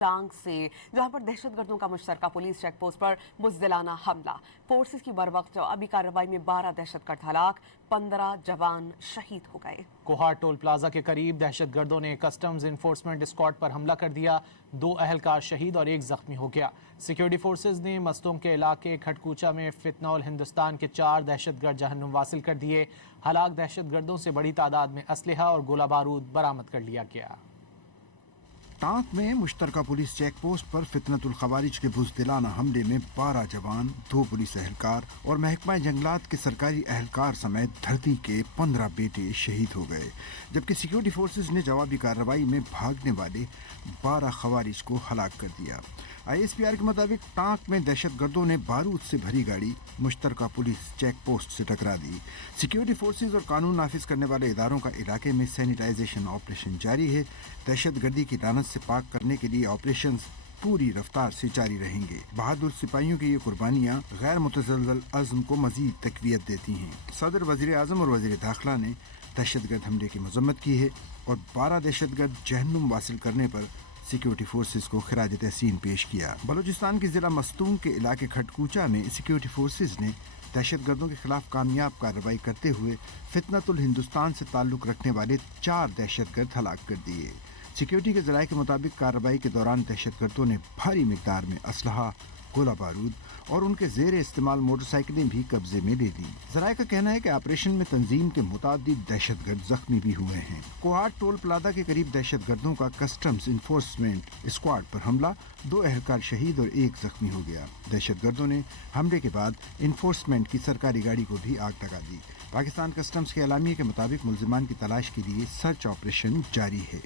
टांग से, जहां पर दहशतगर्दों का मुश्तरका पुलिस चेक पोस्ट पर बुज़दिलाना हमला। फोर्सेस की बरवक्त जवाबी कार्रवाई में 12 दहशतगर्द हलाक, 15 जवान शहीद हो गए। कोहाट टोल प्लाजा के करीब दहशतगर्दों ने कस्टम्स इन्फोर्समेंट स्क्वाड पर हमला कर दिया। 2 अहलकार शहीद और 1 जख्मी हो गया। सिक्योरिटी फोर्सेज ने मस्तूम के इलाके खटकूचा में फितनौल हिंदुस्तान के 4 दहशतगर्द जहन्नुम वासिल कर दिए। हलाक दहशतगर्दों से बड़ी तादाद में असलहा और गोला बारूद बरामद कर लिया गया। टांक में मुश्तरका पुलिस चेक पोस्ट पर फितनतुल खवारिज के बुज़दिलाना हमले में 12 जवान, 2 पुलिस एहलकार और महकमा जंगलात के सरकारी एहलकार समेत धरती के 15 बेटे शहीद हो गए, जबकि सिक्योरिटी फोर्सेज ने जवाबी कार्रवाई में भागने वाले 12 खवारिज को हलाक कर दिया। ISPR के मुताबिक टांक में दहशतगर्दों ने बारूद से भरी गाड़ी मुश्तरका पुलिस चेक पोस्ट से टकरा दी। सिक्योरिटी फोर्सेज और कानून नाफिज करने वाले इदारों का इलाके में सैनिटाइजेशन ऑपरेशन जारी है। दहशतगर्दी की लानत से पाक करने के लिए ऑपरेशन पूरी रफ्तार से जारी रहेंगे। बहादुर सिपाहियों की ये कुर्बानियां गैर मुतज़ल्ज़ल अज़्म को मज़ीद तक़वियत देती हैं। सदर, वज़ीर आज़म और वज़ीर दाखिला ने दहशतगर्द हमले की मज़म्मत की है और 12 दहशतगर्द जहन्नुम वासिल करने पर सिक्योरिटी फोर्सेस को खिराज तहसीन पेश किया। बलूचिस्तान के ज़िला मस्तूम के इलाके खटकूचा में सिक्योरिटी फोर्सेस ने दहशतगर्दों के खिलाफ कामयाब कार्रवाई करते हुए फितनतुल हिंदुस्तान से ताल्लुक़ रखने वाले 4 दहशतगर्द हलाक कर दिए। सिक्योरिटी के ज़राए के मुताबिक कार्रवाई के दौरान दहशतगर्दों ने भारी मिकदार में असलहा, गोला बारूद और उनके ज़ेर इस्तेमाल मोटरसाइकिलें भी कब्जे में ले ली। ज़राए का कहना है कि ऑपरेशन में तंजीम के मुतादिद दहशतगर्द जख्मी भी हुए हैं। कोहाट टोल प्लाजा के करीब दहशतगर्दों का कस्टम्स इन्फोर्समेंट स्क्वाड पर हमला, 2 एहलकार शहीद और 1 जख्मी हो गया। दहशतगर्दों ने हमले के बाद इन्फोर्समेंट की सरकारी गाड़ी को भी आग लगा दी। पाकिस्तान कस्टम्स के एलामिये के मुताबिक मुल्जिमान की तलाश के लिए सर्च ऑपरेशन जारी है।